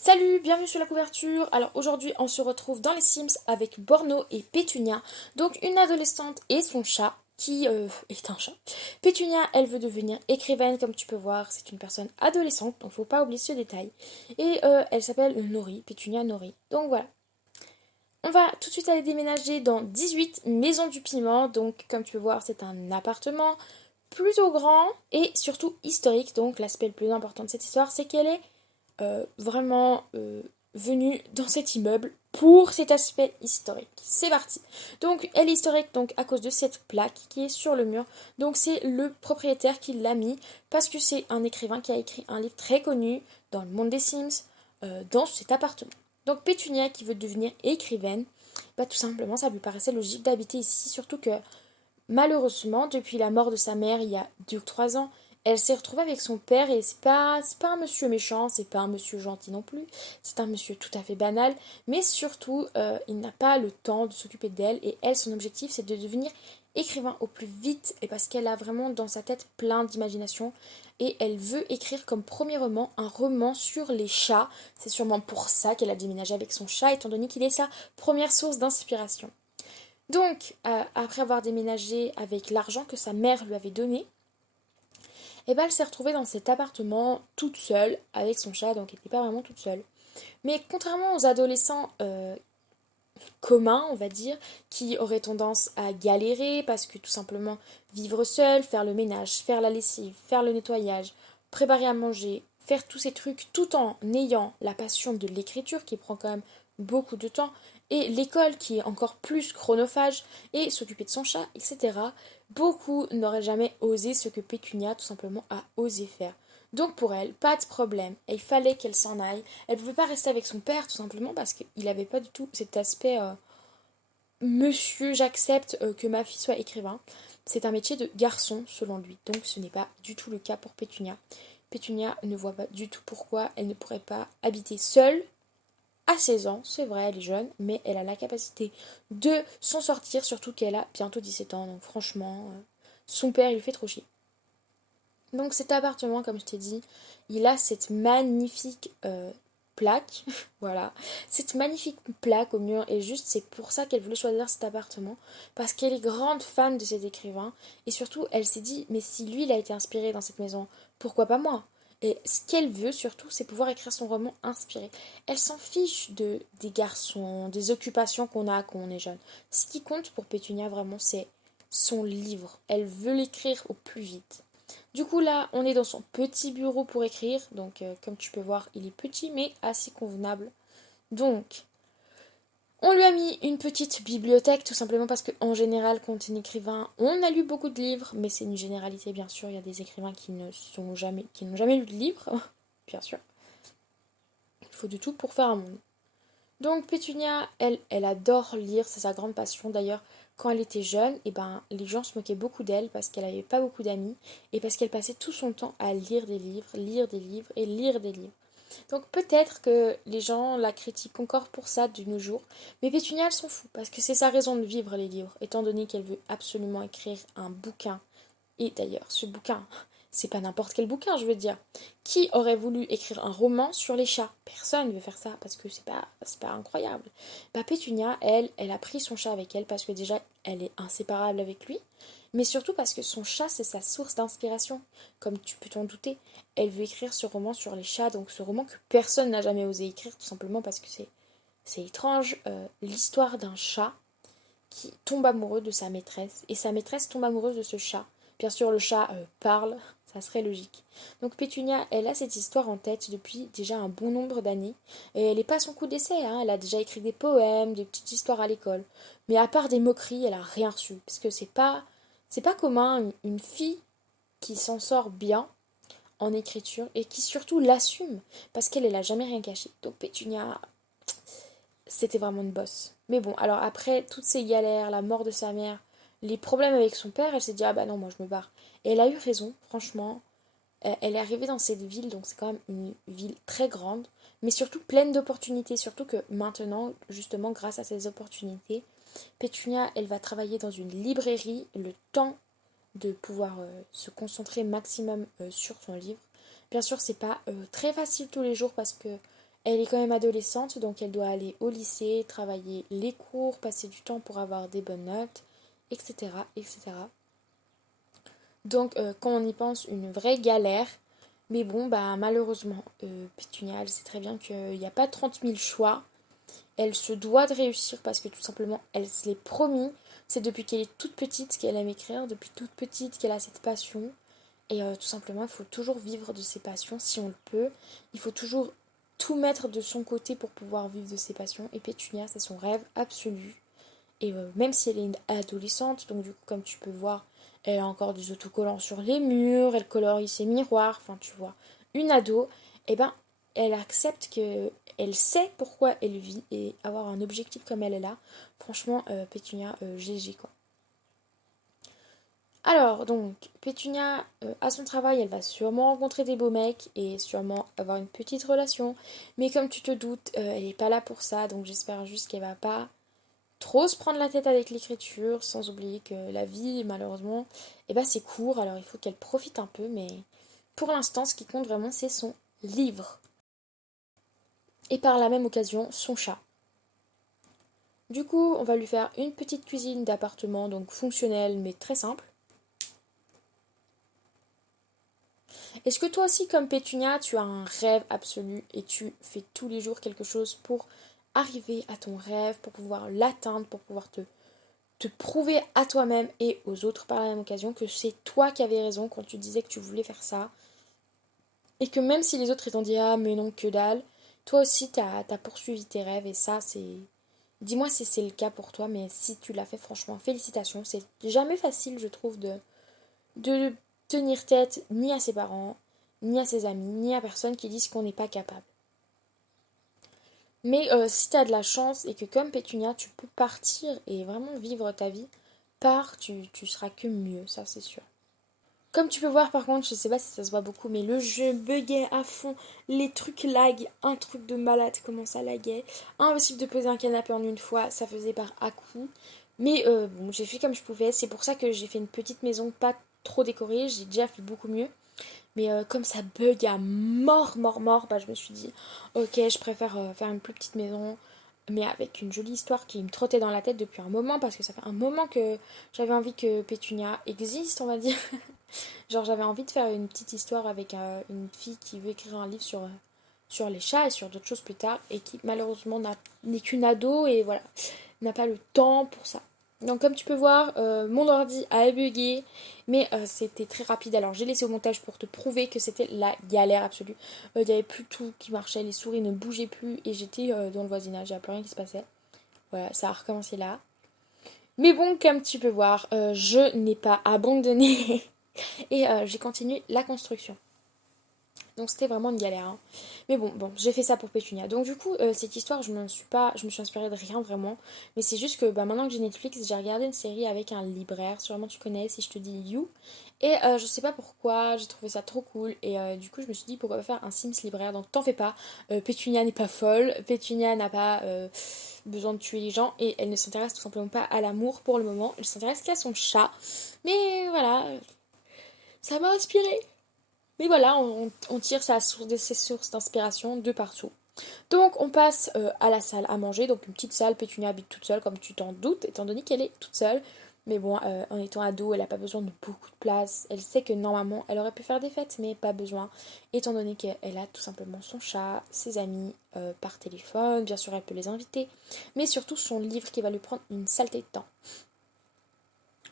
Salut, bienvenue sur la couverture. Alors aujourd'hui, on se retrouve dans les Sims avec Borno et Pétunia, donc une adolescente et son chat qui est un chat. Pétunia, elle veut devenir écrivaine, comme tu peux voir, c'est une personne adolescente, donc faut pas oublier ce détail. Et elle s'appelle Nori, Pétunia Nori. Donc voilà. On va tout de suite aller déménager dans 18 Maisons du Piment, donc comme tu peux voir, c'est un appartement plutôt grand et surtout historique. Donc l'aspect le plus important de cette histoire, c'est qu'elle est vraiment venue dans cet immeuble pour cet aspect historique. C'est parti. Donc elle est historique donc à cause de cette plaque qui est sur le mur. Donc c'est le propriétaire qui l'a mis parce que c'est un écrivain qui a écrit un livre très connu dans le monde des Sims dans cet appartement. Donc Pétunia qui veut devenir écrivaine, bah tout simplement ça lui paraissait logique d'habiter ici, surtout que malheureusement, depuis la mort de sa mère il y a 2 ou 3 ans, elle s'est retrouvée avec son père et c'est pas un monsieur méchant, c'est pas un monsieur gentil non plus, c'est un monsieur tout à fait banal, mais surtout il n'a pas le temps de s'occuper d'elle et elle, son objectif c'est de devenir écrivain au plus vite et parce qu'elle a vraiment dans sa tête plein d'imagination et elle veut écrire comme premier roman un roman sur les chats. C'est sûrement pour ça qu'elle a déménagé avec son chat étant donné qu'il est sa première source d'inspiration. Donc, après avoir déménagé avec l'argent que sa mère lui avait donné, eh ben, elle s'est retrouvée dans cet appartement toute seule avec son chat, donc elle n'était pas vraiment toute seule. Mais contrairement aux adolescents communs, on va dire, qui auraient tendance à galérer parce que tout simplement vivre seul, faire le ménage, faire la lessive, faire le nettoyage, préparer à manger, faire tous ces trucs tout en ayant la passion de l'écriture qui prend quand même beaucoup de temps et l'école qui est encore plus chronophage et s'occuper de son chat, etc. Beaucoup n'auraient jamais osé ce que Pétunia tout simplement a osé faire. Donc pour elle, pas de problème, et il fallait qu'elle s'en aille. Elle ne pouvait pas rester avec son père tout simplement parce qu'il n'avait pas du tout cet aspect monsieur, j'accepte que ma fille soit écrivain. C'est un métier de garçon selon lui, donc ce n'est pas du tout le cas pour Pétunia. Pétunia ne voit pas du tout pourquoi elle ne pourrait pas habiter seule à 16 ans, c'est vrai, elle est jeune, mais elle a la capacité de s'en sortir, surtout qu'elle a bientôt 17 ans, donc franchement, son père il lui fait trop chier. Donc cet appartement, comme je t'ai dit, il a cette magnifique plaque, voilà, cette magnifique plaque au mur, et juste c'est pour ça qu'elle voulait choisir cet appartement, parce qu'elle est grande fan de cet écrivain, et surtout elle s'est dit, mais si lui il a été inspiré dans cette maison, pourquoi pas moi? Et ce qu'elle veut surtout, c'est pouvoir écrire son roman inspiré. Elle s'en fiche des garçons, des occupations qu'on a quand on est jeune. Ce qui compte pour Pétunia vraiment, c'est son livre. Elle veut l'écrire au plus vite. Du coup là, on est dans son petit bureau pour écrire. Donc comme tu peux voir, il est petit mais assez convenable. Donc, on lui a mis une petite bibliothèque tout simplement parce qu'en général, quand on est écrivain, on a lu beaucoup de livres, mais c'est une généralité bien sûr. Il y a des écrivains qui n'ont jamais lu de livres, bien sûr. Il faut de tout pour faire un monde. Donc Pétunia, elle adore lire, c'est sa grande passion. D'ailleurs, quand elle était jeune, eh ben, les gens se moquaient beaucoup d'elle parce qu'elle n'avait pas beaucoup d'amis et parce qu'elle passait tout son temps à lire des livres et lire des livres. Donc peut-être que les gens la critiquent encore pour ça de nos jours, mais Pétunia, elle s'en fout parce que c'est sa raison de vivre les livres, étant donné qu'elle veut absolument écrire un bouquin. Et d'ailleurs, ce bouquin, c'est pas n'importe quel bouquin, je veux dire. Qui aurait voulu écrire un roman sur les chats? Personne ne veut faire ça parce que c'est pas incroyable. Bah Pétunia, elle a pris son chat avec elle parce que déjà, elle est inséparable avec lui, mais surtout parce que son chat, c'est sa source d'inspiration. Comme tu peux t'en douter, elle veut écrire ce roman sur les chats, donc ce roman que personne n'a jamais osé écrire, tout simplement parce que c'est étrange, l'histoire d'un chat qui tombe amoureux de sa maîtresse, et sa maîtresse tombe amoureuse de ce chat. Bien sûr, le chat parle, ça serait logique. Donc Pétunia, elle a cette histoire en tête depuis déjà un bon nombre d'années, et elle n'est pas à son coup d'essai, hein. Elle a déjà écrit des poèmes, des petites histoires à l'école. Mais à part des moqueries, elle a rien reçu, parce que c'est pas commun une fille qui s'en sort bien en écriture et qui surtout l'assume, parce qu'elle a jamais rien caché. Donc Pétunia, c'était vraiment une bosse. Mais bon, alors après toutes ces galères, la mort de sa mère, les problèmes avec son père, elle s'est dit ah bah non, moi je me barre. Et elle a eu raison, franchement. Elle est arrivée dans cette ville, donc c'est quand même une ville très grande, mais surtout pleine d'opportunités. Surtout que maintenant, justement, grâce à ces opportunités, Pétunia, elle va travailler dans une librairie le temps de pouvoir se concentrer maximum sur son livre. Bien sûr, c'est pas très facile tous les jours parce que Elle est quand même adolescente, donc elle doit aller au lycée, travailler les cours, passer du temps pour avoir des bonnes notes, etc. etc. Donc quand on y pense, une vraie galère. Mais bon, bah malheureusement, Pétunia, elle sait très bien qu'il n'y a pas 30 000 choix. Elle se doit de réussir parce que tout simplement, elle se l'est promis. C'est depuis qu'elle est toute petite qu'elle aime écrire, depuis toute petite qu'elle a cette passion. Et tout simplement, il faut toujours vivre de ses passions si on le peut. Il faut toujours tout mettre de son côté pour pouvoir vivre de ses passions. Et Pétunia, c'est son rêve absolu. Et même si elle est une adolescente, donc du coup, comme tu peux voir, elle a encore des autocollants sur les murs, elle colorie ses miroirs, enfin tu vois, une ado, et ben elle accepte que elle sait pourquoi elle vit et avoir un objectif comme elle est là. Franchement, Pétunia, GG quoi. Alors, donc, Pétunia, à son travail, elle va sûrement rencontrer des beaux mecs et sûrement avoir une petite relation. Mais comme tu te doutes, elle n'est pas là pour ça, donc j'espère juste qu'elle va pas trop se prendre la tête avec l'écriture, sans oublier que la vie, malheureusement, eh ben, c'est court, alors il faut qu'elle profite un peu, mais pour l'instant, ce qui compte vraiment, c'est son livre. Et par la même occasion, son chat. Du coup, on va lui faire une petite cuisine d'appartement, donc fonctionnelle, mais très simple. Est-ce que toi aussi, comme Pétunia, tu as un rêve absolu et tu fais tous les jours quelque chose pour arriver à ton rêve, pour pouvoir l'atteindre, pour pouvoir te prouver à toi-même et aux autres par la même occasion que c'est toi qui avais raison quand tu disais que tu voulais faire ça. Et que même si les autres t'ont dit ah mais non que dalle, toi aussi t'as poursuivi tes rêves et ça c'est... Dis-moi si c'est le cas pour toi, mais si tu l'as fait franchement félicitations. C'est jamais facile je trouve de tenir tête ni à ses parents, ni à ses amis, ni à personne qui disent qu'on n'est pas capable. Mais si t'as de la chance et que comme Pétunia tu peux partir et vraiment vivre ta vie, pars, tu seras que mieux, ça c'est sûr. Comme tu peux voir par contre, je sais pas si ça se voit beaucoup, mais le jeu buguait à fond, les trucs lag, un truc de malade, comment ça laguait. Impossible de poser un canapé en une fois, ça faisait par à-coups. Mais bon, j'ai fait comme je pouvais, c'est pour ça que j'ai fait une petite maison pas trop décorée, j'ai déjà fait beaucoup mieux. Mais comme ça bug à mort, mort, mort, bah, je me suis dit, ok, je préfère faire une plus petite maison, mais avec une jolie histoire qui me trottait dans la tête depuis un moment, parce que ça fait un moment que j'avais envie que Pétunia existe, on va dire. Genre, j'avais envie de faire une petite histoire avec une fille qui veut écrire un livre sur les chats et sur d'autres choses plus tard, et qui malheureusement n'est qu'une ado, et voilà, n'a pas le temps pour ça. Donc comme tu peux voir, mon ordi a bugué, mais c'était très rapide. Alors j'ai laissé au montage pour te prouver que c'était la galère absolue. Il n'y avait plus tout qui marchait, les souris ne bougeaient plus et j'étais dans le voisinage, il n'y a plus rien qui se passait. Voilà, ça a recommencé là. Mais bon, comme tu peux voir, je n'ai pas abandonné et j'ai continué la construction. Donc c'était vraiment une galère, hein. Mais bon, j'ai fait ça pour Pétunia. Donc du coup, cette histoire, je me suis inspirée de rien vraiment. Mais c'est juste que bah, maintenant que j'ai Netflix, j'ai regardé une série avec un libraire. Sûrement tu connais si je te dis You. Et je sais pas pourquoi, j'ai trouvé ça trop cool. Et du coup, je me suis dit pourquoi pas faire un Sims libraire. Donc t'en fais pas. Pétunia n'est pas folle. Pétunia n'a pas besoin de tuer les gens. Et elle ne s'intéresse tout simplement pas à l'amour pour le moment. Elle s'intéresse qu'à son chat. Mais voilà, ça m'a inspiré. Mais voilà, on tire ses sources d'inspiration de partout. Donc on passe à la salle à manger, donc une petite salle, Pétunia habite toute seule comme tu t'en doutes, étant donné qu'elle est toute seule. Mais bon, en étant ado, elle n'a pas besoin de beaucoup de place. Elle sait que normalement, elle aurait pu faire des fêtes, mais pas besoin, étant donné qu'elle a tout simplement son chat, ses amis par téléphone, bien sûr elle peut les inviter, mais surtout son livre qui va lui prendre une saleté de temps.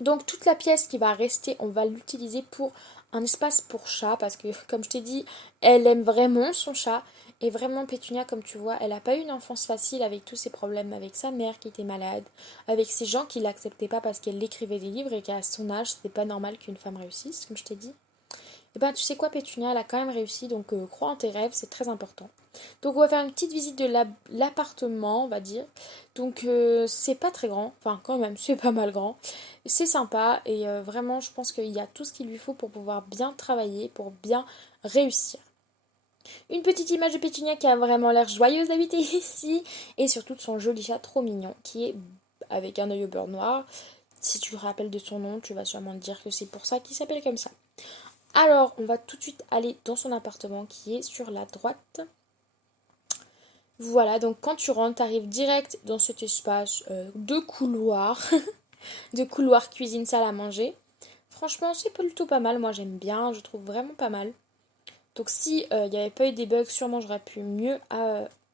Donc toute la pièce qui va rester, on va l'utiliser pour un espace pour chat parce que comme je t'ai dit, elle aime vraiment son chat et vraiment Pétunia comme tu vois, elle n'a pas eu une enfance facile avec tous ses problèmes avec sa mère qui était malade, avec ces gens qui l'acceptaient pas parce qu'elle écrivait des livres et qu'à son âge, c'était pas normal qu'une femme réussisse comme je t'ai dit. Et ben tu sais quoi Pétunia, elle a quand même réussi donc crois en tes rêves, c'est très important. Donc on va faire une petite visite de l'appartement, on va dire. Donc c'est pas très grand, enfin quand même c'est pas mal grand. C'est sympa et vraiment je pense qu'il y a tout ce qu'il lui faut pour pouvoir bien travailler, pour bien réussir. Une petite image de Pétunia qui a vraiment l'air joyeuse d'habiter ici et surtout de son joli chat trop mignon qui est avec un œil au beurre noir. Si tu te rappelles de son nom, tu vas sûrement te dire que c'est pour ça qu'il s'appelle comme ça. Alors, on va tout de suite aller dans son appartement qui est sur la droite. Voilà, donc quand tu rentres, tu arrives direct dans cet espace de couloir, de couloir cuisine salle à manger. Franchement, c'est plutôt pas mal, moi j'aime bien, je trouve vraiment pas mal. Donc si il n'y avait pas eu des bugs, sûrement j'aurais pu mieux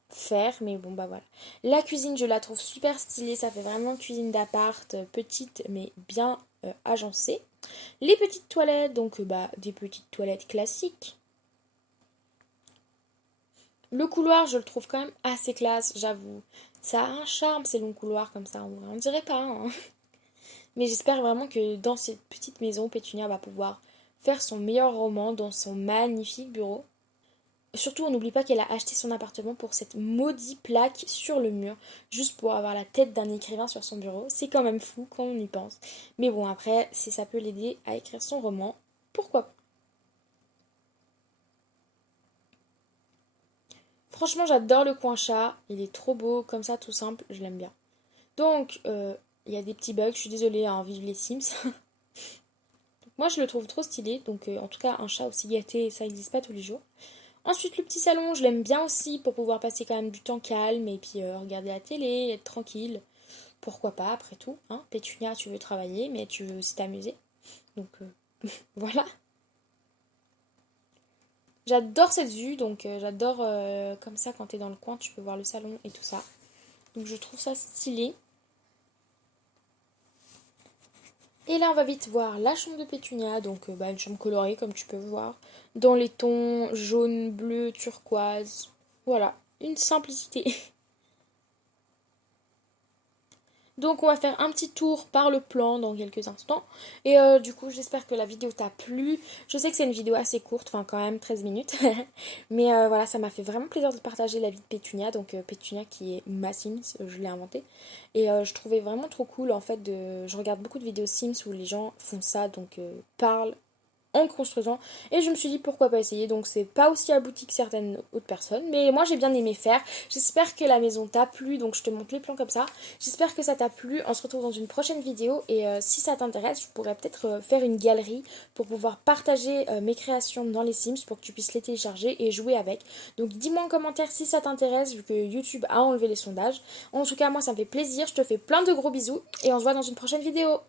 faire, mais bon bah voilà. La cuisine, je la trouve super stylée, ça fait vraiment cuisine d'appart, petite mais bien agencée. Les petites toilettes, donc bah des petites toilettes classiques. Le couloir, je le trouve quand même assez classe, j'avoue. Ça a un charme ces longs couloirs comme ça, on dirait pas, hein. Mais j'espère vraiment que dans cette petite maison, Pétunia va pouvoir faire son meilleur roman dans son magnifique bureau. Surtout, on n'oublie pas qu'elle a acheté son appartement pour cette maudite plaque sur le mur, juste pour avoir la tête d'un écrivain sur son bureau. C'est quand même fou quand on y pense. Mais bon, après, si ça peut l'aider à écrire son roman, pourquoi pas. Franchement, j'adore le coin chat. Il est trop beau, comme ça, tout simple, je l'aime bien. Donc, il y a des petits bugs, je suis désolée, hein, vive les Sims. Moi, je le trouve trop stylé, donc en tout cas, un chat aussi gâté, ça n'existe pas tous les jours. Ensuite, le petit salon, je l'aime bien aussi pour pouvoir passer quand même du temps calme et puis regarder la télé, être tranquille. Pourquoi pas, après tout, hein. Pétunia, tu veux travailler, mais tu veux aussi t'amuser. Donc voilà. J'adore cette vue, donc j'adore comme ça quand t'es dans le coin, tu peux voir le salon et tout ça. Donc je trouve ça stylé. Et là, on va vite voir la chambre de Pétunia, donc bah, une chambre colorée comme tu peux voir, dans les tons jaune, bleu, turquoise. Voilà, une simplicité. Donc on va faire un petit tour par le plan dans quelques instants. Et du coup j'espère que la vidéo t'a plu. Je sais que c'est une vidéo assez courte, enfin quand même 13 minutes. Mais voilà, ça m'a fait vraiment plaisir de partager la vie de Pétunia. Donc Pétunia qui est ma Sims, je l'ai inventée. Et je trouvais vraiment trop cool en fait de... Je regarde beaucoup de vidéos Sims où les gens font ça, donc parlent en construisant et je me suis dit pourquoi pas essayer. Donc c'est pas aussi abouti que certaines autres personnes, mais moi j'ai bien aimé faire. J'espère que la maison t'a plu, donc je te montre les plans comme ça. J'espère que ça t'a plu. On se retrouve dans une prochaine vidéo et si ça t'intéresse, je pourrais peut-être faire une galerie pour pouvoir partager mes créations dans les Sims pour que tu puisses les télécharger et jouer avec. Donc dis-moi en commentaire si ça t'intéresse vu que YouTube a enlevé les sondages. En tout cas moi ça me fait plaisir, je te fais plein de gros bisous et on se voit dans une prochaine vidéo.